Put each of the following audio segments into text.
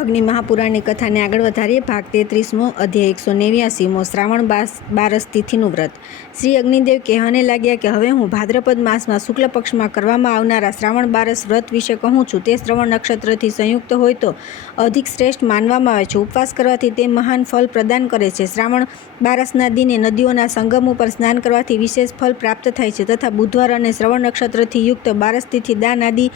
અગ્નિ મહાપુરાણની કથાને આગળ વધારીએ. ભાગ 33મો, અધ્યાય 189મો. શ્રાવણ બારસ તિથિનું વ્રત. શ્રી અગ્નિદેવ કહેવાને લાગ્યા કે હવે હું ભાદ્રપદ માસમાં શુક્લ પક્ષમાં કરવામાં આવનારા શ્રાવણ બારસ વ્રત વિશે કહું છું. તે શ્રવણ નક્ષત્રથી સંયુક્ત હોય તો અધિક શ્રેષ્ઠ માનવામાં આવે છે. ઉપવાસ કરવાથી તે મહાન ફળ પ્રદાન કરે છે. શ્રાવણ બારસના દિને નદીઓના સંગમ ઉપર સ્નાન કરવાથી વિશેષ ફળ પ્રાપ્ત થાય છે તથા બુધવાર અને શ્રવણ નક્ષત્રથી યુક્ત બારસ તિથિ દાન આદિ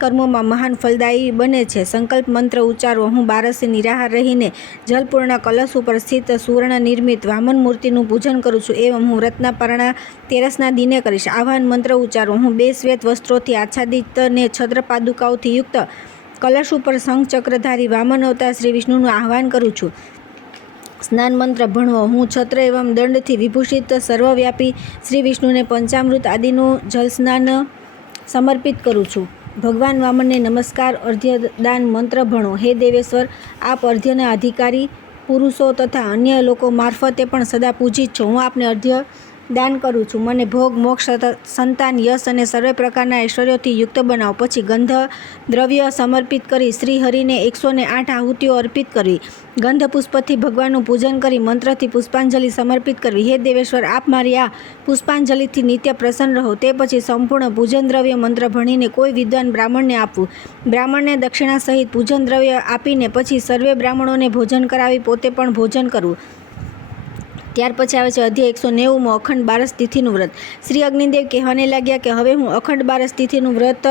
કર્મોમાં મહાન ફલદાયી બને છે. સંકલ્પ મંત્ર ઉચ્ચારો. હું બારસે નિરાહાર રહીને જલપૂર્ણ કલશ ઉપર સ્થિત સુવર્ણ નિર્મિત વામન મૂર્તિનું પૂજન કરું છું. એવં હું વ્રતના પારણા તેરસના દિને કરીશ. આહ્વાન મંત્ર ઉચ્ચારો. હું 2 શ્વેત વસ્ત્રોથી આચ્છાદિત ને છદ્ર પાદુકાઓથી યુક્ત કલશ ઉપર શંખ ચક્રધારી વામન અવતાર શ્રી વિષ્ણુનું આહ્વાન કરું છું. સ્નાન મંત્ર ભણવો. હું છત્ર એવં દંડથી વિભૂષિત સર્વવ્યાપી શ્રી વિષ્ણુને પંચામૃત આદિનું જલસ્નાન સમર્પિત કરું છું. ભગવાન વામનને નમસ્કાર. અર્ધ્યદાન મંત્ર ભણો. હે દેવેશ્વર, આપ અર્ધ્યના અધિકારી પુરુષો તથા અન્ય લોકો મારફતે પણ સદા પૂજિત છો. હું આપને અર્ધ્ય દાન કરું છું. મને ભોગ, મોક્ષ, સંતાન, યશ અને સર્વે પ્રકારના ઐશ્વર્યોથી યુક્ત બનાવો. પછી ગંધ દ્રવ્ય સમર્પિત કરી શ્રી હરિને 108 આહુતિઓ અર્પિત કરવી. ગંધ પુષ્પથી ભગવાનનું પૂજન કરી મંત્રથી પુષ્પાંજલિ સમર્પિત કરવી. હે દેવેશ્વર, આપ મારી આ પુષ્પાંજલિથી નિત્ય પ્રસન્ન રહો. તે પછી સંપૂર્ણ પૂજન દ્રવ્ય મંત્ર ભણીને કોઈ વિદ્વાન બ્રાહ્મણને આપવું. બ્રાહ્મણને દક્ષિણા સહિત પૂજન દ્રવ્ય આપીને પછી સર્વે બ્રાહ્મણોને ભોજન કરાવી પોતે પણ ભોજન કરવું. ત્યાર પછી આવે છે અધ્યાય 190મો, અખંડ બારસ તિથિનું વ્રત. શ્રી અગ્નિદેવ કહેવાને લાગ્યા કે હવે હું અખંડ બારસ તિથિનું વ્રત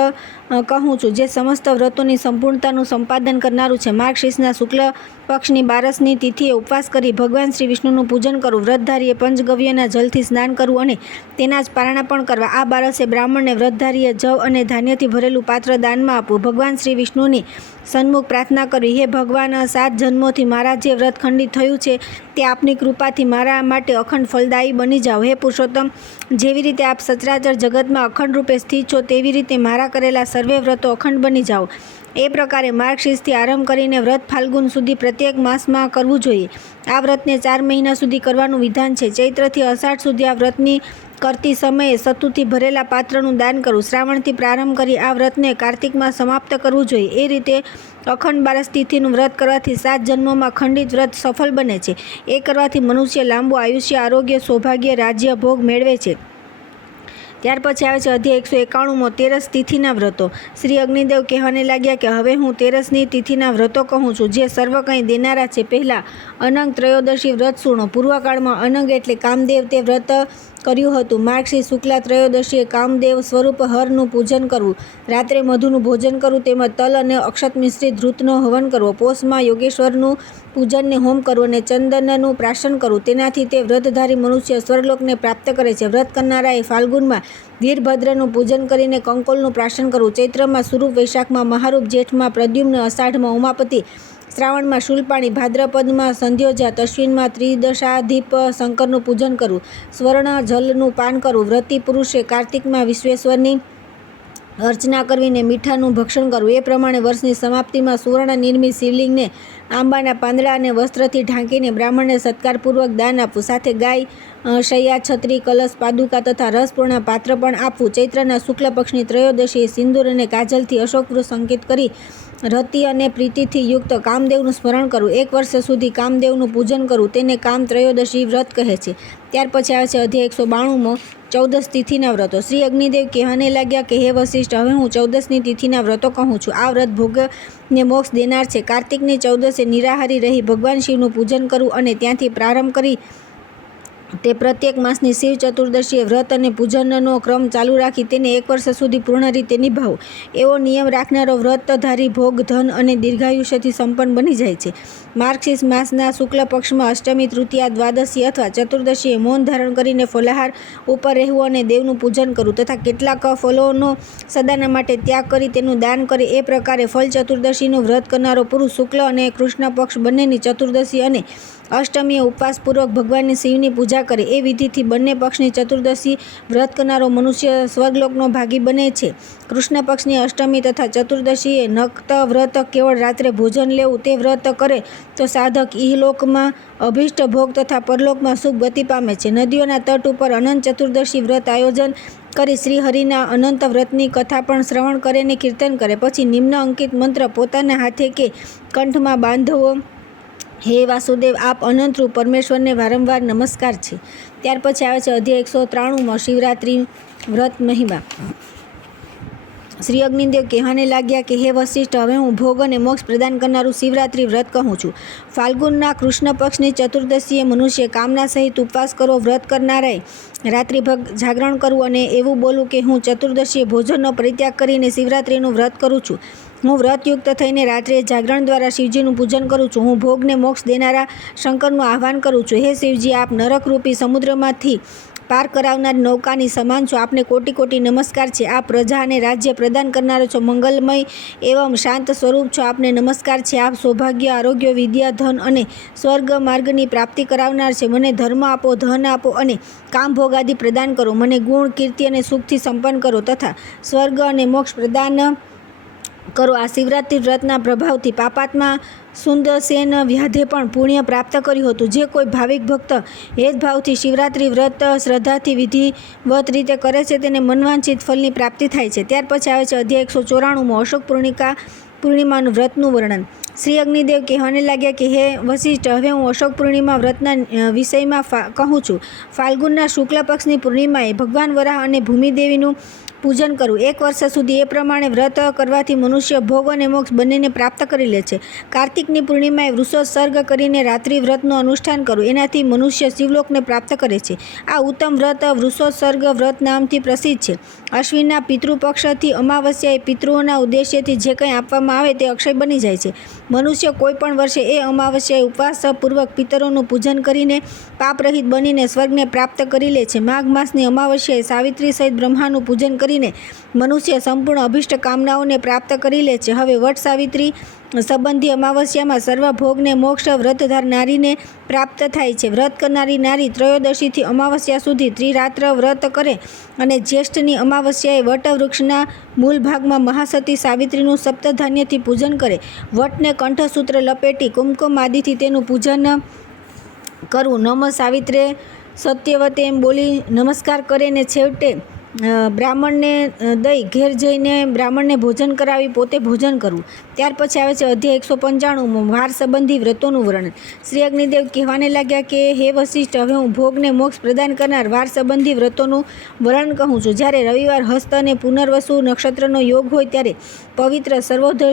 કહું છું, જે સમસ્ત વ્રતોની સંપૂર્ણતાનું સંપાદન કરનારું છે. માર્ગશીર્ષના શુક્લ પક્ષની બારસની તિથિએ ઉપવાસ કરી ભગવાન શ્રી વિષ્ણુનું પૂજન કરવું. વ્રતધારીએ પંચગવ્યના જલથી સ્નાન કરવું અને તેના જ પારણા પણ કરવા. આ બારસે બ્રાહ્મણને વ્રતધારીએ જવ અને ધાન્યથી ભરેલું પાત્ર દાનમાં આપવું. ભગવાન શ્રી વિષ્ણુની સન્મુખ પ્રાર્થના કરવી. હે ભગવાન, 7 જન્મોથી મારા જે વ્રત ખંડિત થયું છે તે આપની કૃપાથી મારા માટે અખંડ ફલદાયી બની જાઓ. હે પુરુષોત્તમ, જેવી રીતે આપ સચરાચર જગતમાં અખંડ રૂપે સ્થિત છો તેવી રીતે મારા કરેલા સર્વે વ્રતો અખંડ બની જાઓ. એ પ્રકારે માર્ગશીર્ષથી આરંભ કરીને વ્રત ફાલ્ગુન સુધી પ્રત્યેક માસમાં કરવું જોઈએ. આ વ્રતને 4 મહિના સુધી કરવાનું વિધાન છે. ચૈત્રથી અષાઢ સુધી આ વ્રતની કરતી સમયે સતુથી ભરેલા પાત્રનું દાન કરવું. શ્રાવણથી પ્રારંભ કરી આ વ્રતને કાર્તિકમાં સમાપ્ત કરવું જોઈએ. એ રીતે અખંડ બારસ તિથિનું વ્રત કરવાથી 7 જન્મોમાં ખંડિત વ્રત સફળ બને છે. એ કરવાથી મનુષ્ય લાંબુ આયુષ્ય, આરોગ્ય, સૌભાગ્ય, રાજ્ય, ભોગ મેળવે છે. ત્યાર પછી આવે છે અધ્યાય 191મો, તેરસ તિથિના વ્રતો. શ્રી અગ્નિદેવ કહેવાને લાગ્યા કે હવે હું તેરસની તિથિના વ્રતો કહું છું, જે સર્વ કંઈ દેનારા છે. પહેલાં અનંગ ત્રયોદશી વ્રત સુણો. પૂર્વકાળમાં અનંગ એટલે કામદેવ તે વ્રત કર્યું હતું. માર્ગશીર્ષ શુક્લા ત્રયોદશીએ કામદેવ સ્વરૂપ હરનું પૂજન કરવું. રાત્રે મધુનું ભોજન કરવું તેમજ તલ અને અક્ષત મિશ્રિત ધૃતનો હવન કરવો. પોષમાં યોગેશ્વરનું પૂજનને હોમ કરવું અને ચંદનનું પ્રાશન કરવું. તેનાથી તે વ્રતધારી મનુષ્ય સ્વર્ગલોકને પ્રાપ્ત કરે છે. વ્રત કરનારાએ ફાલ્ગુનમાં વીરભદ્રનું પૂજન કરીને કંકોલનું પ્રાશન કરવું. ચૈત્રમાં સુરૂપ, વૈશાખમાં મહારૂપ, જેઠમાં પ્રદ્યુમ્ન, અષાઢમાં ઉમાપતિ, શ્રાવણમાં શૂલપાણી, ભાદ્રપદમાં સંધ્યોજાત, અશ્વિનમાં ત્રિદશાધીપ શંકરનું પૂજન કરવું. સ્વર્ણ જલનું પાન કરવું. વ્રતી પુરુષે કાર્તિકમાં વિશ્વેશ્વરની અર્ચના કરવીને મીઠાનું ભક્ષણ કરવું. એ પ્રમાણે વર્ષની સમાપ્તિમાં સુવર્ણ નિર્મિત શિવલિંગને આંબાના પાંદડા અને વસ્ત્રથી ઢાંકીને બ્રાહ્મણને સત્કારપૂર્વક દાન આપવું. સાથે ગાય, શૈયા, છત્રી, કલશ, પાદુકા તથા રસપૂર્ણ પાત્ર પણ આપવું. ચૈત્રના શુક્લ પક્ષની ત્રયોદશીએ સિંદૂર અને કાજલથી અશોકવૃક્ષ અંકિત કરી રતિ અને પ્રીતિથી યુક્ત કામદેવનું સ્મરણ કરવું. 1 વર્ષ સુધી કામદેવનું પૂજન કરવું. તેને કામ ત્રયોદશી વ્રત કહે છે. ત્યાર પછી આવે છે અધ્યાય 192મો, 14 તિથિના વ્રતો. શ્રી અગ્નિદેવ કહેવાને લાગ્યા કે હે વશિષ્ઠ, હવે હું 14ની તિથિના વ્રતો કહું છું. આ વ્રત ભોગને મોક્ષ દેનાર છે. કાર્તિકની 14એ નિરાહારી રહી ભગવાન શિવનું પૂજન કરવું અને ત્યાંથી પ્રારંભ કરી તે પ્રત્યેક માસની શિવ ચતુર્દશીએ વ્રત અને પૂજનનો ક્રમ ચાલુ રાખી તેને 1 વર્ષ સુધી પૂર્ણ રીતે નિભાવવું. એવો નિયમ રાખનારો વ્રતધારી ભોગ, ધન અને દીર્ઘાયુષ્યથી સંપન્ન બની જાય છે. માર્ગશીર્ષ માસના શુક્લ પક્ષમાં અષ્ટમી, તૃતીયા, દ્વાદશી અથવા ચતુર્દશીએ મૌન ધારણ કરીને ફલાહાર ઉપર રહેવું અને દેવનું પૂજન કરવું તથા કેટલાક ફલોનો સદાના માટે ત્યાગ કરી તેનું દાન કરે. એ પ્રકારે ફલ ચતુર્દશીનું વ્રત કરનારો પુરુષ શુક્લ અને કૃષ્ણ પક્ષ બંનેની ચતુર્દશી અને અષ્ટમીએ ઉપવાસપૂર્વક ભગવાનની શિવની પૂજા પૂજા કરે એ વિધિથી બંને પક્ષની ચતુર્દશી વ્રત કરનારો મનુષ્ય સ્વર્ગલોકનો ભાગી બને છે. કૃષ્ણ પક્ષની અષ્ટમી તથા ચતુર્દશીએ નક્ત વ્રત કેવળ રાત્રે ભોજન લેવું તે વ્રત કરે તો સાધક ઇહલોકમાં અભિષ્ટ ભોગ તથા પરલોકમાં સુખ ગતિ પામે છે. નદીઓના તટ ઉપર અનંત ચતુર્દશી વ્રત આયોજન કરી શ્રી હરિના અનંત વ્રતની કથા પણ શ્રવણ કરે ને કીર્તન કરે. પછી નિમ્ન અંકિત મંત્ર પોતાના હાથે કે કંઠમાં બાંધવો. હે વાસુદેવ, આપ અનંતરૂપ પરમેશ્વરને વારંવાર નમસ્કાર છે. ત્યાર પછી આવે છે અધ્યાય 193માં શિવરાત્રિ વ્રત મહિમા. શ્રી અગ્નિદેવ કહેવાને લાગ્યા કે હે વશિષ્ઠ, હવે હું ભોગ અને મોક્ષ પ્રદાન કરનારું શિવરાત્રિ વ્રત કહું છું. ફાલ્ગુનના કૃષ્ણ પક્ષની ચતુર્દશીએ મનુષ્ય કામના સહિત ઉપવાસ કરવો. વ્રત કરનારાએ રાત્રિભર જાગરણ કરવું અને એવું બોલવું કે હું ચતુર્દશીએ ભોજનનો પરિત્યાગ કરીને શિવરાત્રિનું વ્રત કરું છું. હું વ્રતયુક્ત થઈને રાત્રે જાગરણ દ્વારા શિવજીનું પૂજન કરું છું. હું ભોગને મોક્ષ દેનારા શંકરનું આહ્વાન કરું છું. હે શિવજી, આપ નરકરૂપી સમુદ્રમાંથી પાર કરાવનાર નૌકાની સમાન છો. આપને કોટી કોટી નમસ્કાર છે. આપ પ્રજા અને રાજ્ય પ્રદાન કરનારો છો. મંગલમય એવં શાંત સ્વરૂપ છો. આપને નમસ્કાર છે. આપ સૌભાગ્ય, આરોગ્ય, વિદ્યા, ધન અને સ્વર્ગ માર્ગની પ્રાપ્તિ કરાવનાર છે. મને ધર્મ આપો, ધન આપો અને કામ ભોગ આદિ પ્રદાન કરો. મને ગુણ, કીર્તિ અને સુખથી સંપન્ન કરો તથા સ્વર્ગ અને મોક્ષ પ્રદાન કરો. આ શિવરાત્રિ વ્રતના પ્રભાવથી પાપાત્મા સુંદરસેન વ્યાધે પણ પુણ્ય પ્રાપ્ત કર્યું હતું. જે કોઈ ભાવિક ભક્ત હેતભાવથી શિવરાત્રિ વ્રત શ્રદ્ધાથી વિધિવત રીતે કરે છે તેને મનવાંછિત ફળની પ્રાપ્તિ થાય છે. ત્યાર પછી આવે છે અધ્યાય 194માં અશોક પૂર્ણિમાનું વ્રતનું વર્ણન. શ્રી અગ્નિદેવ કહેવાને લાગ્યા કે હે વશિષ્ઠ, હવે હું અશોક પૂર્ણિમા વ્રતના વિષયમાં કહું છું. ફાલ્ગુનના શુક્લ પક્ષની પૂર્ણિમાએ ભગવાન વરાહ અને ભૂમિદેવીનું પૂજન કરવું. 1 વર્ષ સુધી એ પ્રમાણે વ્રત કરવાથી મનુષ્ય ભોગ અને મોક્ષ બંનેને પ્રાપ્ત કરી લે છે. કાર્તિકની પૂર્ણિમાએ વૃષોત્સર્ગ કરીને રાત્રિ વ્રતનું અનુષ્ઠાન કરવું. એનાથી મનુષ્ય શિવલોકને પ્રાપ્ત કરે છે. આ ઉત્તમ વ્રત વૃષોત્સર્ગ વ્રત નામથી પ્રસિદ્ધ છે. અશ્વિનના પિતૃપક્ષથી અમાવસ્યાએ પિતૃઓના ઉદ્દેશ્યથી જે કંઈ આપવામાં આવે તે અક્ષય બની જાય છે. મનુષ્ય કોઈ પણ વર્ષે એ અમાવસ્યાએ ઉપવાસપૂર્વક પિતરોનું પૂજન કરીને પાપરહિત બનીને સ્વર્ગને પ્રાપ્ત કરી લે છે. માઘ માસની અમાવસ્યાએ સાવિત્રી સહિત બ્રહ્માનું પૂજન કરીને મનુષ્ય સંપૂર્ણ અભિષ્ટ કામનાઓને પ્રાપ્ત કરી લે છે. હવે વટ સાવિત્રી સંબંધી અમાવસ્યામાં સર્વ ભોગને મોક્ષ વ્રતધાર નારીને પ્રાપ્ત થાય છે. વ્રત કરનારી નારી ત્રયોદશીથી અમાવસ્યા સુધી ત્રિરાત્ર વ્રત કરે અને જ્યેષ્ઠની અમાવસ્યાએ વટવૃક્ષના મૂળ ભાગમાં મહાસતી સાવિત્રીનું સપ્તધાન્યથી પૂજન કરે. વટને કંઠસૂત્ર લપેટી કુમકુમ આદિથી તેનું પૂજન કરવું. નમઃ સાવિત્રે સત્યવતે એમ બોલી નમસ્કાર કરે ને છેવટે બ્રાહ્મણને દઈ ઘેર જઈને બ્રાહ્મણને ભોજન કરાવી પોતે ભોજન કરવું. ત્યાર પછી આવે છે અધ્યાય 195માં વાર સંબંધી વ્રતોનું વર્ણન. શ્રી અગ્નિદેવ કહેવાને લાગ્યા કે હે વશિષ્ઠ, હવે હું ભોગને મોક્ષ પ્રદાન કરનાર વાર સંબંધી વ્રતોનું વર્ણન કહું છું. જ્યારે રવિવાર, હસ્ત અને પુનર્વસુ નક્ષત્રનો યોગ હોય ત્યારે પવિત્ર સર્વોદય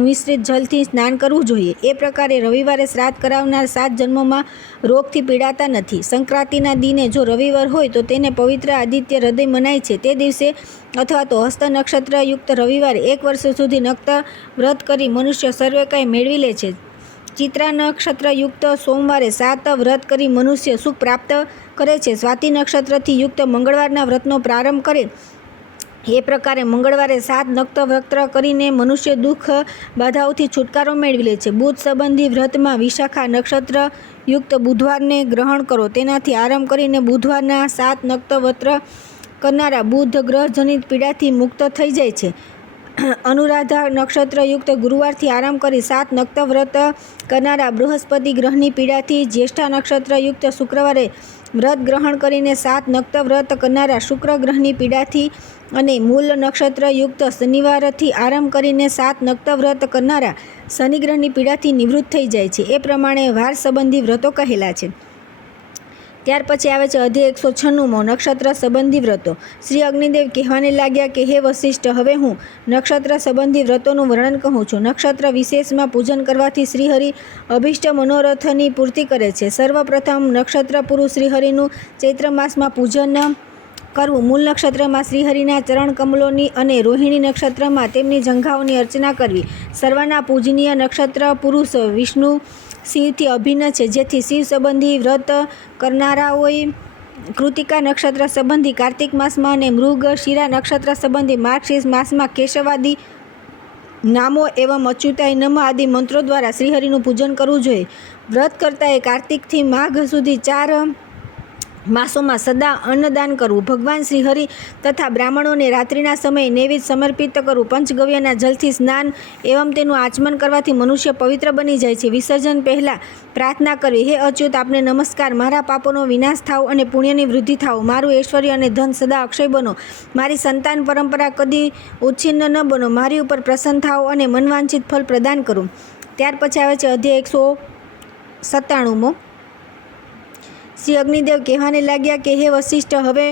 મિશ્રિત જલથી સ્નાન કરવું જોઈએ. એ પ્રકારે રવિવારે શ્રાદ્ધ કરાવનાર 7 જન્મોમાં રોગથી પીડાતા નથી. સંક્રાંતિના દિને જો રવિવાર હોય તો તેને પવિત્ર આદિત્ય હૃદય મનાય છે. તે દિવસે અથવા તો હસ્ત નક્ષત્રયુક્ત રવિવારે 1 વર્ષ સુધી નક્ત વ્રત કરી મનુષ્ય સર્વે કંઈ મેળવી લે છે. ચિત્રા નક્ષત્રયુક્ત સોમવારે 7 વ્રત કરી મનુષ્ય સુખ પ્રાપ્ત કરે છે. સ્વાતિ નક્ષત્રથી યુક્ત મંગળવારના વ્રતનો પ્રારંભ કરે એ પ્રકારે મંગળવારે 7 નક્ત વ્રત કરીને મનુષ્ય દુઃખ બાધાઓથી છુટકારો મેળવી લે છે. બુધ સંબંધી વ્રતમાં વિશાખા નક્ષત્ર યુક્ત બુધવારને ગ્રહણ કરો. તેનાથી આરંભ કરીને બુધવારના 7 નક્ત વ્રત કરનારા બુધ ગ્રહ જનિત પીડાથી મુક્ત થઈ જાય છે. અનુરાધા નક્ષત્રયુક્ત ગુરુવારથી આરંભ કરી 7 નક્ત વ્રત કરનારા બૃહસ્પતિ ગ્રહની પીડાથી જ્યેષ્ઠા નક્ષત્રયુક્ત શુક્રવારે વ્રત ગ્રહણ કરીને 7 નક્ત વ્રત કરનારા શુક્ર ગ્રહની પીડાથી અને મૂળ નક્ષત્રયુક્ત શનિવારથી આરંભ કરીને 7 નક્ત વ્રત કરનારા શનિ ગ્રહની પીડાથી નિવૃત્ત થઈ જાય છે. એ પ્રમાણે વાર સંબંધી વ્રતો કહેલા છે. ત્યાર પછી આવે છે અધ્યાય 196માં નક્ષત્ર સંબંધી વ્રતો. શ્રી અગ્નિદેવ કહેવાને લાગ્યા કે હે વશિષ્ઠ, હવે હું નક્ષત્ર સંબંધી વ્રતોનું વર્ણન કહું છું. નક્ષત્ર વિશેષમાં પૂજન કરવાથી શ્રીહરિ અભિષ્ટ મનોરથની પૂર્તિ કરે છે. સર્વપ્રથમ નક્ષત્ર પુરુષ શ્રીહરિનું ચૈત્ર માસમાં પૂજન કરવું. મૂળ નક્ષત્રમાં શ્રીહરિના ચરણ કમલોની અને રોહિણી નક્ષત્રમાં તેમની જંઘાઓની અર્ચના કરવી. સર્વના પૂજનીય નક્ષત્ર પુરુષ વિષ્ણુ શિવથી અભિન્ન છે. જેથી શિવ સંબંધી વ્રત કરનારાઓએ કૃતિકા નક્ષત્ર સંબંધી કાર્તિક માસમાં અને મૃગ શિરા નક્ષત્ર સંબંધી માર્ગશીર્ષ માસમાં કેશવાદી નામો એવં અચ્યુતાય નમ આદિ મંત્રો દ્વારા શ્રીહરિનું પૂજન કરવું જોઈએ. વ્રત કરતાએ કાર્તિકથી માઘ સુધી 4 માસોમાં સદા અન્નદાન કરવું, ભગવાન શ્રી હરિ તથા બ્રાહ્મણોને રાત્રિના સમયે નૈવેદ્ય સમર્પિત કરવું, પંચગવ્યના જલથી સ્નાન એવં તેનું આચમન કરવાથી મનુષ્ય પવિત્ર બની જાય છે. વિસર્જન પહેલાં પ્રાર્થના કરવી, હે અચ્યુત, આપને નમસ્કાર, મારા પાપોનો વિનાશ થાવ અને પુણ્યની વૃદ્ધિ થાવ, મારું ઐશ્વર્ય અને ધન સદા અક્ષય બનો, મારી સંતાન પરંપરા કદી ઉચ્છિન્ન ન બનો, મારી ઉપર પ્રસન્ન થાવ અને મનવાંછિત ફળ પ્રદાન કરું. ત્યાર પછી આવે છે અધ્યાય 197મો. શ્રી અગ્નિદેવ કહેવાને લાગ્યા કે હે વશિષ્ઠ, હવે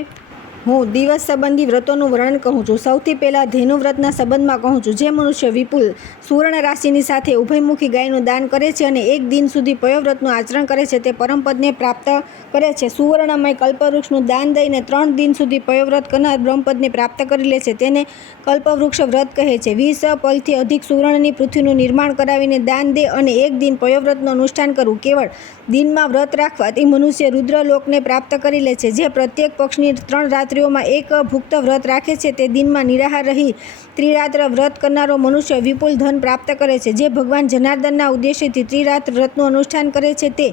હું દિવસ સંબંધી વ્રતોનું વર્ણન કહું છું. સૌથી પહેલાં ધેનુ વ્રતના સંબંધમાં કહું છું. જે મનુષ્ય વિપુલ સુવર્ણ રાશિની સાથે ઉભયમુખી ગાયનું દાન કરે છે અને એક દિન સુધી પયોવ્રતનું આચરણ કરે છે તે પરમપદને પ્રાપ્ત કરે છે. સુવર્ણમય કલ્પવૃક્ષનું દાન દઈને 3 દિન સુધી પયોવ્રત કરનાર બ્રહ્મપદને પ્રાપ્ત કરી લે છે. તેને કલ્પવૃક્ષ વ્રત કહે છે. 20 પલથી અધિક સુવર્ણની પૃથ્વીનું નિર્માણ કરાવીને દાન દે અને એક દિન પયોવ્રતનું અનુષ્ઠાન કરવું. કેવળ દિનમાં વ્રત રાખવાથી મનુષ્ય રુદ્રલોકને પ્રાપ્ત કરી લે છે. જે પ્રત્યેક પક્ષની 3 રાત્રિઓમાં એક ભુક્ત વ્રત રાખે છે તે દિનમાં નિરાહાર રહી ત્રિરાત્ર વ્રત કરનારો મનુષ્ય વિપુલ ધન પ્રાપ્ત કરે છે. જે ભગવાન જનાર્દનના ઉદ્દેશ્યથી ત્રિરાત્ર વ્રતનું અનુષ્ઠાન કરે છે તે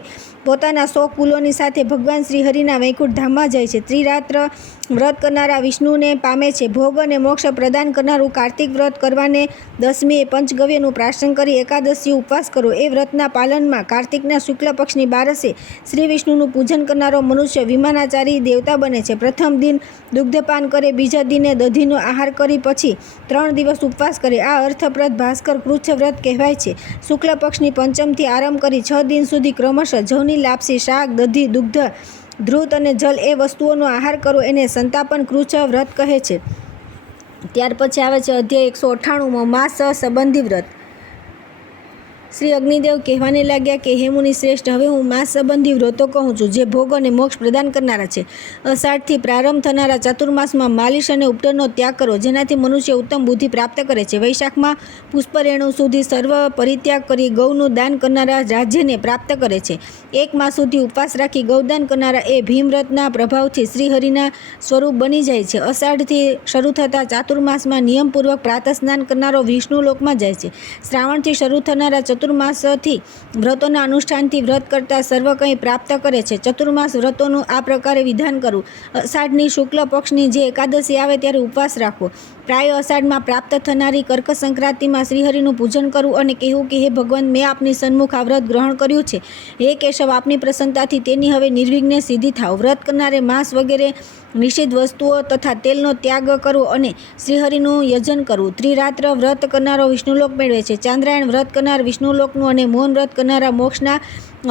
પોતાના 100 કુલોની સાથે ભગવાન શ્રી હરિના વૈકુંઠ ધામમાં જાય છે. ત્રિરાત્ર વ્રત કરનારા વિષ્ણુને પામે છે. ભોગ અને મોક્ષ પ્રદાન કરનારું કાર્તિક વ્રત કરવાને 10મીએ પંચગવ્યનું પ્રાશન કરી એકાદશી ઉપવાસ કરો. એ વ્રતના પાલનમાં કાર્તિકના શુક્લ પક્ષની 12સે શ્રી વિષ્ણુનું પૂજન કરનારો મનુષ્ય વિમાનાચારી દેવતા બને છે. પ્રથમ દિન દુગ્ધપાન કરે, બીજા દિને દધીનો આહાર કરી પછી 3 દિવસ ઉપવાસ કરે. આ અર્થપ્રદ ભાસ્કર કૃચ્છ વ્રત કહેવાય છે. શુક્લ પક્ષની પંચમથી આરંભ કરી 6 દિન સુધી ક્રમશઃ જવની લાપસી, શાક, દધી, દુગ્ધ, ધ્રુત અને જલ એ વસ્તુઓનો આહાર કરો. એને સંતાપન કૃચ્છ વ્રત કહે છે. ત્યાર પછી આવે છે અધ્યાય 198મો. માસ સંબંધી વ્રત. શ્રી અગ્નિદેવ કહેવાને લાગ્યા કે હે મુનિ શ્રેષ્ઠ, હવે હું માસ સંબંધી વ્રતો કહું છું જે ભોગ અને મોક્ષ પ્રદાન કરનારા છે. અષાઢથી પ્રારંભ થનારા ચાતુર્માસમાં માલિશ અને ઉપટનનો ત્યાગ કરો, જેનાથી મનુષ્ય ઉત્તમ બુદ્ધિ પ્રાપ્ત કરે છે. વૈશાખમાં પુષ્પરેણુ સુધી સર્વ પરિત્યાગ કરી ગૌનું દાન કરનારા રાજ્યને પ્રાપ્ત કરે છે. 1 માસ સુધી ઉપવાસ રાખી ગૌદાન કરનારા એ ભીમવ્રતના પ્રભાવથી શ્રીહરિના સ્વરૂપ બની જાય છે. અષાઢથી શરૂ થતા ચાતુર્માસમાં નિયમપૂર્વક પ્રાતઃ સ્નાન કરનારો વિષ્ણુલોકમાં જાય છે. શ્રાવણથી શરૂ થનારા ચતુર્માસથી વ્રતોના અનુષ્ઠાનથી વ્રત કરતા સર્વ કંઈ પ્રાપ્ત કરે છે. ચતુર્માસ વ્રતોનું આ પ્રકારે વિધાન કરવું. અષાઢની શુક્લ પક્ષની જે એકાદશી આવે ત્યારે ઉપવાસ રાખવો. પ્રાય અષાઢમાં પ્રાપ્ત થનારી કર્ક સંક્રાંતિમાં શ્રીહરિનું પૂજન કરવું અને કહેવું કે હે ભગવાન, મેં આપની સન્મુખ આ વ્રત ગ્રહણ કર્યું છે. હે કેશવ, આપની પ્રસન્નતાથી તેની હવે નિર્વિઘ્ને સિદ્ધિ થાવ. વ્રત કરનારે માંસ વગેરે નિષિદ્ધ વસ્તુઓ તથા તેલનો ત્યાગ કરવો અને શ્રીહરિનું યજન કરવું. ત્રિરાત્ર વ્રત કરનારો વિષ્ણુલોક મેળવે છે. ચાંદ્રાયણ વ્રત કરનાર વિષ્ણુલોકનું અને મૌન વ્રત કરનારા મોક્ષના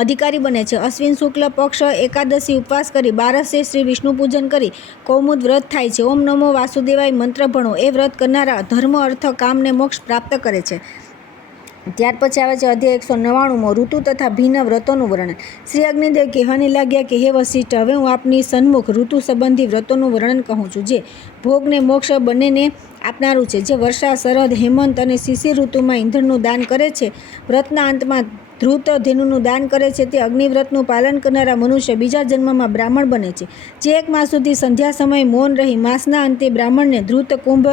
અધિકારી બને છે. અશ્વિન શુક્લ પક્ષ એકાદશી ઉપવાસ કરી 12સે શ્રી વિષ્ણુ પૂજન કરી કૌમુદ વ્રત થાય છે. ઓમ નમો વાસુદેવાય મંત્ર ભણો. એ વ્રત કરનારા ધર્મ, અર્થ, કામ ને મોક્ષ પ્રાપ્ત કરે છે. ત્યાર પછી આવે છે અધ્યાય 199મો. ઋતુ તથા ભિન્ન વ્રતોનું વર્ણન. શ્રી અગ્નિદેવ કહેવાને લાગ્યા કે હે વશિષ્ઠ, હવે હું આપની સન્મુખ ઋતુ સંબંધી વ્રતોનું વર્ણન કહું છું જે ભોગ ને મોક્ષ બંનેને આપનારું છે. જે વર્ષા, શરદ, હેમંત અને શિશિર ઋતુમાં ઈંધણનું દાન કરે છે, વ્રતના અંતમાં ધ્રુત ધેનુનું દાન કરે છે, તે અગ્નિવ્રતનું પાલન કરનારા મનુષ્ય બીજા જન્મમાં બ્રાહ્મણ બને છે. જે 1 માસ સુધી સંધ્યા સમયે મૌન રહી માસના અંતે બ્રાહ્મણને ધ્રુત, કુંભ,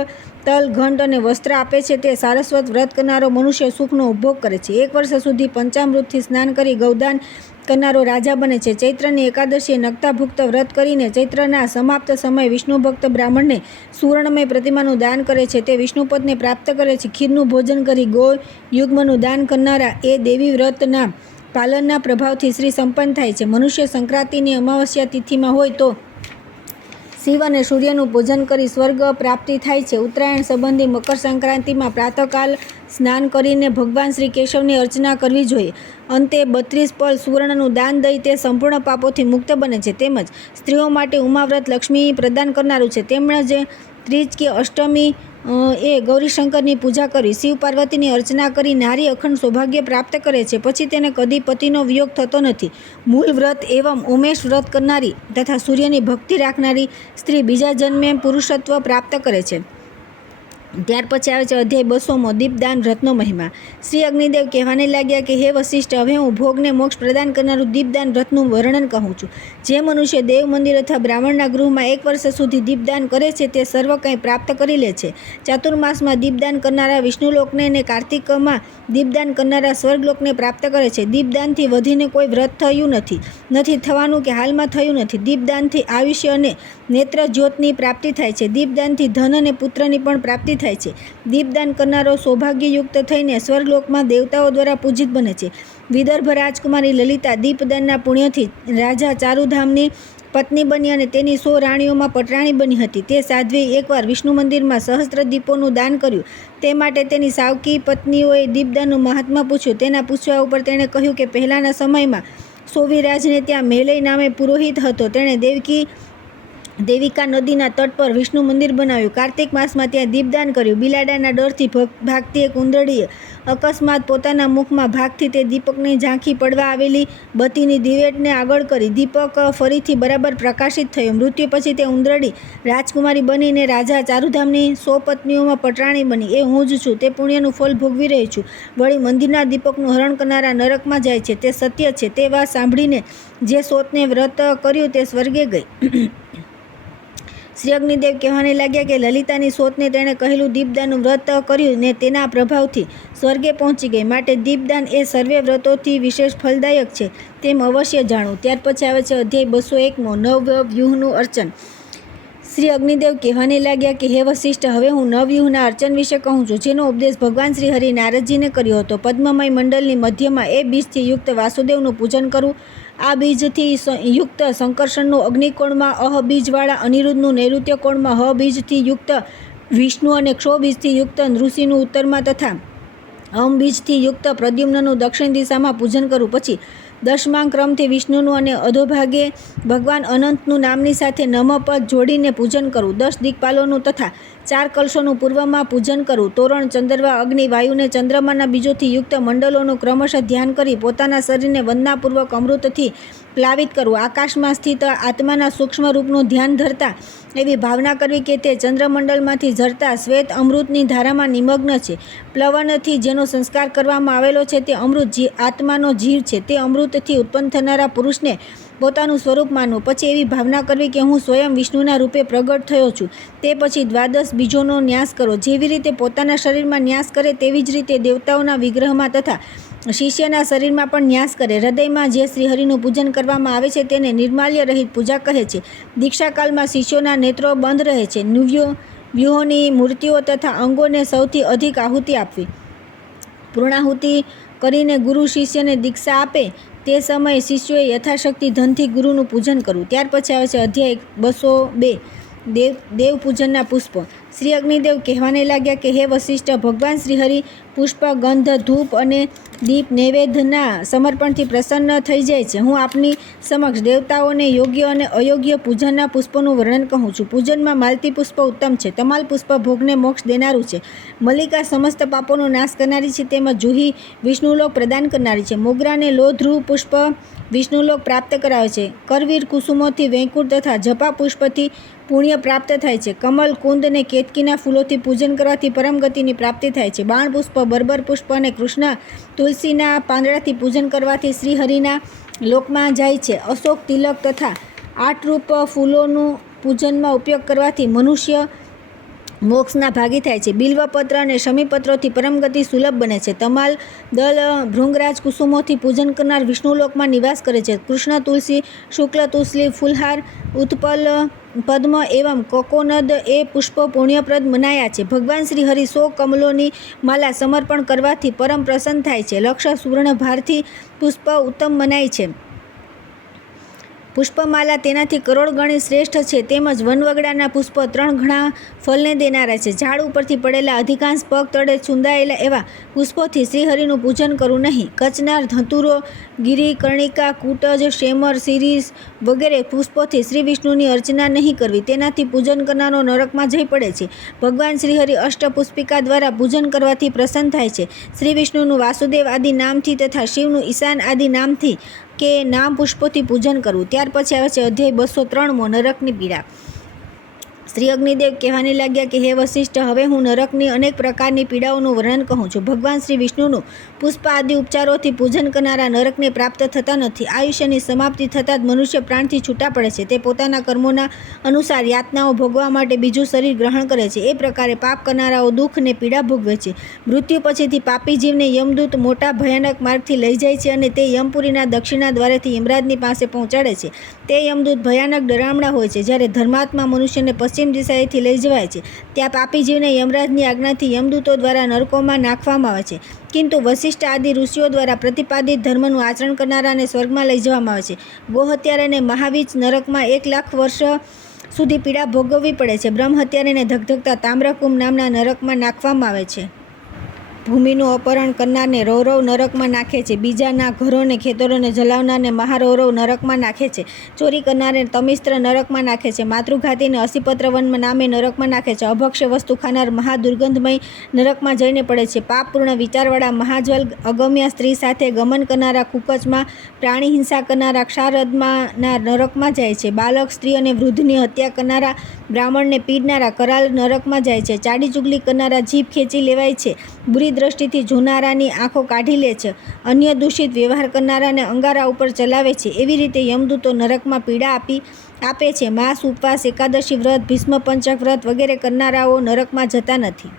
તલ, ઘંટ અને વસ્ત્ર આપે છે, તે સારસ્વત વ્રત કરનારો મનુષ્ય સુખનો ઉપભોગ કરે છે. 1 વર્ષ સુધી પંચામૃતથી સ્નાન કરી ગૌદાન કરનારો રાજા બને છે. ચૈત્રની એકાદશીએ નક્તાભુક્ત વ્રત કરીને ચૈત્રના સમાપ્ત સમયે વિષ્ણુ ભક્ત બ્રાહ્મણને સુવર્ણમય પ્રતિમાનું દાન કરે છે, તે વિષ્ણુપદને પ્રાપ્ત કરે છે. ખીરનું ભોજન કરી ગો યુગ્મનું દાન કરનારા એ દેવી વ્રતના પાલનના પ્રભાવથી શ્રી સંપન્ન થાય છે. મનુષ્ય સંક્રાંતિની અમાવસ્યા તિથિમાં હોય તો શિવ અને સૂર્યનું પૂજન કરી સ્વર્ગ પ્રાપ્તિ થાય છે. ઉત્તરાયણ સંબંધી મકર સંક્રાંતિમાં પ્રાતઃકાલ સ્નાન કરીને ભગવાન શ્રી કેશવની અર્ચના કરવી જોઈએ. અંતે 32 પલ સુવર્ણનું દાન દઈ તે સંપૂર્ણ પાપોથી મુક્ત બને છે. તેમજ સ્ત્રીઓ માટે ઉમાવ્રત લક્ષ્મી પ્રદાન કરનારું છે. તેમણે જે ત્રીજ કે અષ્ટમી એ ગૌરીશંકરની પૂજા કરી શિવ પાર્વતીની અર્ચના કરી નારી અખંડ સૌભાગ્ય પ્રાપ્ત કરે છે. પછી તેને કદી પતિનો વિયોગ થતો નથી. મૂળ વ્રત એવં ઉમેશ વ્રત કરનારી તથા સૂર્યની ભક્તિ રાખનારી સ્ત્રી બીજા જન્મે પુરુષત્વ પ્રાપ્ત કરે છે. ત્યાર પછી આવે છે અધ્યાય 200 દીપદાન વ્રતનો મહિમા. શ્રી અગ્નિદેવ કહેવાને લાગ્યા કે હે વશિષ્ઠ, હવે હું ભોગને મોક્ષ પ્રદાન કરનારું દીપદાન વ્રતનું વર્ણન કહું છું. જે મનુષ્ય દેવ મંદિર અથવા બ્રાહ્મણના ગૃહમાં 1 વર્ષ સુધી દીપદાન કરે છે તે સર્વ કંઈ પ્રાપ્ત કરી લે છે. ચાતુર્માસમાં દીપદાન કરનારા વિષ્ણુલોકને અને કાર્તિકમાં દીપદાન કરનારા સ્વર્ગલોકને પ્રાપ્ત કરે છે. દીપદાનથી વધીને કોઈ વ્રત થયું નથી થવાનું કે હાલમાં થયું નથી. દીપદાનથી આયુષ્ય અને નેત્ર જ્યોતની પ્રાપ્તિ થાય છે. દીપદાનથી ધન અને પુત્રની પણ પ્રાપ્તિ થાય છે. દીપદાન કરનારો સૌભાગ્યયુક્ત થઈને સ્વર્ગલોકમાં દેવતાઓ દ્વારા પૂજિત બને છે. વિદર્ભ રાજકુમારી લલિતા દીપદાનના પુણ્યથી રાજા ચારુધામની પત્ની બની અને તેની 100 રાણીઓમાં પટરાણી બની હતી. તે સાધ્વીએ એકવાર વિષ્ણુ મંદિરમાં સહસ્ત્ર દીપોનું દાન કર્યું. તે માટે તેની સાવકી પત્નીઓએ દીપદાનનું મહાત્મા પૂછ્યું. તેના પૂછવા ઉપર તેણે કહ્યું કે પહેલાંના સમયમાં સોવીરાજને ત્યાં મેલય નામે પુરોહિત હતો. તેણે દેવિકા નદીના તટ પર વિષ્ણુ મંદિર બનાવ્યું. કાર્તિક માસમાં ત્યાં દીપદાન કર્યું. બિલાડાના ડરથી ભાગતી એક ઉંદરડીએ અકસ્માત પોતાના મુખમાં ભાગથી તે દીપકની ઝાંખી પડવા આવેલી બત્તીની દિવેટને આગળ કરી. દીપક ફરીથી બરાબર પ્રકાશિત થયો. મૃત્યુ પછી તે ઉંદરડી રાજકુમારી બનીને રાજા ચારુધામની 100 પત્નીઓમાં પટરાણી બની. એ હું જ છું. તે પુણ્યનું ફળ ભોગવી રહી છું. વળી મંદિરના દીપકનું હરણ કરનારા નરકમાં જાય છે. તે સત્ય છે. તે વાત સાંભળીને જે સોતને વ્રત કર્યું તે સ્વર્ગે ગઈ. શ્રી અગ્નિદેવ કહેવાને લાગ્યા કે લલિતાની સોતને તેણે કહેલું દીપદાનનું વ્રત કર્યું ને તેના પ્રભાવથી સ્વર્ગે પહોંચી ગઈ. માટે દીપદાન એ સર્વે વ્રતોથી વિશેષ ફલદાયક છે તેમ અવશ્ય જાણવું. ત્યાર પછી આવે છે અધ્યાય 201 નવવ્યૂહનું અર્ચન. શ્રી અગ્નિદેવ કહેવાને લાગ્યા કે હે વશિષ્ઠ, હવે હું નવવ્યૂહના અર્ચન વિશે કહું છું, જેનો ઉપદેશ ભગવાન શ્રી હરિ નારદજીને કર્યો હતો. પદ્મમય મંડળની મધ્યમાં એ બીજથી યુક્ત વાસુદેવનું પૂજન કરવું. આ બીજથી યુક્ત સંકર્ષણનું અગ્નિકોણમાં, અહ બીજવાળા અનિરુદ્ધનું નૈઋત્ય કોણમાં, હ બીજથી યુક્ત વિષ્ણુ અને ક્ષો બીજથી યુક્ત ઋષિનું ઉત્તરમાં તથા અમ બીજથી યુક્ત પ્રદ્યુમ્નનું દક્ષિણ દિશામાં પૂજન કરવું. પછી દશમાંગ ક્રમથી વિષ્ણુનું અને અધોભાગે ભગવાન અનંતનું નામની સાથે નમઃપદ જોડીને પૂજન કરવું. 10 દિક્પાલોનું તથા 4 કલશોનું પૂર્વમાં પૂજન કરવું. તોરણ, ચંદ્રવા, અગ્નિ, વાયુને ચંદ્રમાના બીજોથી યુક્ત મંડળોનું ક્રમશઃ ધ્યાન કરી પોતાના શરીરને વંદનાપૂર્વક અમૃતથી પ્લાવિત કરવું. આકાશમાં સ્થિત આત્માના સૂક્ષ્મ રૂપનું ધ્યાન ધરતા એવી ભાવના કરવી કે તે ચંદ્રમંડળમાંથી ઝરતા શ્વેત અમૃતની ધારામાં નિમગ્ન છે. પ્લવનથી જેનો સંસ્કાર કરવામાં આવેલો છે તે અમૃત આત્માનો જીવ છે. તે અમૃતથી ઉત્પન્ન થનારા પુરુષને પોતાનું સ્વરૂપ માનવું. પછી એવી ભાવના કરવી કે હું સ્વયં વિષ્ણુના રૂપે પ્રગટ થયો છું. તે પછી 12 બીજોનો ન્યાસ કરો. જેવી રીતે પોતાના શરીરમાં ન્યાસ કરે તેવી જ રીતે દેવતાઓના વિગ્રહમાં તથા શિષ્યના શરીરમાં પણ ન્યાસ કરે. હૃદયમાં જે શ્રીહરિનું પૂજન કરવામાં આવે છે તેને નિર્માલ્ય રહિત પૂજા કહે છે. દીક્ષાકાલમાં શિષ્યોના નેત્રો બંધ રહે છે. વ્યૂહોની મૂર્તિઓ તથા અંગોને સૌથી અધિક આહુતિ આપવી. પૂર્ણાહુતિ કરીને ગુરુ શિષ્યને દીક્ષા આપે તે સમયે શિષ્યોએ યથાશક્તિ ધનથી ગુરુનું પૂજન કરવું. ત્યાર પછી આવે છે અધ્યાય 202 દેવ પૂજનના પુષ્પો. શ્રી અગ્નિદેવ કહેવાને લાગ્યા કે હે વશિષ્ઠ, ભગવાન શ્રીહરિ પુષ્પ, ગંધ, ધૂપ અને દીપ નૈવેદ્યના સમર્પણથી પ્રસન્ન થઈ જાય છે. હું આપની સમક્ષ દેવતાઓને યોગ્ય અને અયોગ્ય પૂજનના પુષ્પોનું વર્ણન કહું છું. પૂજનમાં માલતી પુષ્પ ઉત્તમ છે. તમાલ પુષ્પ ભોગને મોક્ષ દેનારું છે. મલ્લિકા સમસ્ત પાપોનો નાશ કરનારી છે. તેમજ જુહી વિષ્ણુલોક પ્રદાન કરનારી છે. મોગરાને લોધ્રુ પુષ્પ વિષ્ણુલોક પ્રાપ્ત કરાવે છે. કરવીર કુસુમોથી વૈકુંઠ તથા જપા પુષ્પથી પુણ્ય પ્રાપ્ત થાય છે. કમલ, કુંદ અને કેતકીના ફૂલોથી પૂજન કરવાથી પરમગતિની પ્રાપ્તિ થાય છે. બાણ પુષ્પ, બર્બર પુષ્પ અને કૃષ્ણ તુલસીના પાંદડાથી પૂજન કરવાથી શ્રીહરિના લોકમાં જાય છે. અશોક, તિલક તથા 8 રૂપ ફૂલોનું પૂજનમાં ઉપયોગ કરવાથી મનુષ્ય મોક્ષના ભાગી થાય છે. બિલ્વપત્ર અને શમીપત્રોથી પરમગતિ સુલભ બને છે. તમાલ, દલ, ભૃંગરાજ કુસુમોથી પૂજન કરનાર વિષ્ણુલોકમાં નિવાસ કરે છે. કૃષ્ણ તુલસી, શુક્લ તુલસી, ફુલહાર, ઉત્પલ, પદ્મ એવં કોકોનદ એ પુષ્પો પુણ્યપ્રદ મનાયા છે. ભગવાન શ્રી હરિ 100 કમલોની માલા સમર્પણ કરવાથી પરમ પ્રસન્ન થાય છે. લક્ષ સુવર્ણ ભારથી પુષ્પ ઉત્તમ મનાય છે. પુષ્પમાલા તેનાથી કરોડ ગણી શ્રેષ્ઠ છે. તેમજ વનવગડાના પુષ્પ 3 ગણા ફલને દેનારા છે. ઝાડ ઉપરથી પડેલા અધિકાંશ પગ તળે છુંદાયેલા એવા પુષ્પોથી શ્રીહરિનું પૂજન કરવું નહીં. કચનાર, ધતુરો, ગિરી, કર્ણિકા, કૂટજ, શેમર, શિરીષ વગેરે પુષ્પોથી શ્રી વિષ્ણુની અર્ચના નહીં કરવી. તેનાથી પૂજન કરનારો નરકમાં જઈ પડે છે. ભગવાન શ્રીહરિ અષ્ટપુષ્પિકા દ્વારા પૂજન કરવાથી પ્રસન્ન થાય છે. શ્રી વિષ્ણુનું વાસુદેવ આદિ નામથી તથા શિવનું ઈશાન આદિ નામથી કે નામ પુષ્પોથી પૂજન કરવું. ત્યાર પછી આવે છે અધ્યાય 203 નરકની પીડા. શ્રી અગ્નિદેવ કહેવાને લાગ્યા કે હે વશિષ્ઠ, હવે હું નરકની અનેક પ્રકારની પીડાઓનું વર્ણન કહું છું. ભગવાન શ્રી વિષ્ણુનું પુષ્પ આદિ ઉપચારોથી પૂજન કરનારા નરકને પ્રાપ્ત થતા નથી. આયુષ્યની સમાપ્તિ થતાં જ મનુષ્ય પ્રાણથી છૂટા પડે છે. તે પોતાના કર્મોના અનુસાર યાતનાઓ ભોગવા માટે બીજું શરીર ગ્રહણ કરે છે. એ પ્રકારે પાપ કરનારાઓ દુઃખ ને પીડા ભોગવે છે. મૃત્યુ પછીથી પાપી જીવને યમદૂત મોટા ભયાનક માર્ગથી લઈ જાય છે અને તે યમપુરીના દક્ષિણા દ્વારેથી યમરાજની પાસે પહોંચાડે છે. તે યમદૂત ભયાનક ડરામણા હોય છે. જ્યારે ધર્માત્મા મનુષ્યને પશ્ચિમ દિશાએથી લઈ જવાય છે, ત્યાં પાપી જીવને યમરાજની આજ્ઞાથી યમદૂતો દ્વારા નરકોમાં નાખવામાં આવે છે. કિંતુ વશિષ્ઠ આદિ ઋષિઓ દ્વારા પ્રતિપાદિત ધર્મનું આચરણ કરનારાને સ્વર્ગમાં લઈ જવામાં આવે છે. ગોહત્યારેને મહાવીચ નરકમાં 1,00,000 વર્ષ સુધી પીડા ભોગવવી પડે છે. બ્રહ્મહત્યારેને ધગધગતા તામ્રકુંભ નામના નરકમાં નાખવામાં આવે છે. ભૂમિનું અપહરણ કરનારને રૌરવ નરકમાં નાખે છે. બીજાના ઘરોને ખેતરોને જલાવનારને મહારૌરવ નરકમાં નાખે છે. ચોરી કરનારને તમિસ્ત્ર નરકમાં નાખે છે. માતૃઘાતીને અસીપત્રવન નામે નરકમાં નાખે છે. અભક્ષ્ય વસ્તુ ખાનાર મહાદુર્ગંધમય નરકમાં જઈને પડે છે. પાપપૂર્ણ વિચારવાળા મહાજ્વલ અગમ્ય સ્ત્રી સાથે ગમન કરનારા કુકચમાં, પ્રાણી હિંસા કરનારા ક્ષારદમાંના નરકમાં જાય છે. બાલક, સ્ત્રી અને વૃદ્ધની હત્યા કરનારા, બ્રાહ્મણને પીડનારા કરાલ નરકમાં જાય છે. ચાડી ચુગલી કરનારા જીભ ખેંચી લેવાય છે. બુરી દ્રષ્ટિથી જોનારાની આંખો કાઢી લે છે. અન્ય દૂષિત વ્યવહાર કરનારાને અંગારા ઉપર ચલાવે છે. એવી રીતે યમદૂતો નરકમાં પીડા આપે છે. માસ, ઉપવાસ, એકાદશી વ્રત, ભીષ્મ પંચક વ્રત વગેરે કરનારાઓ નરકમાં જતા નથી.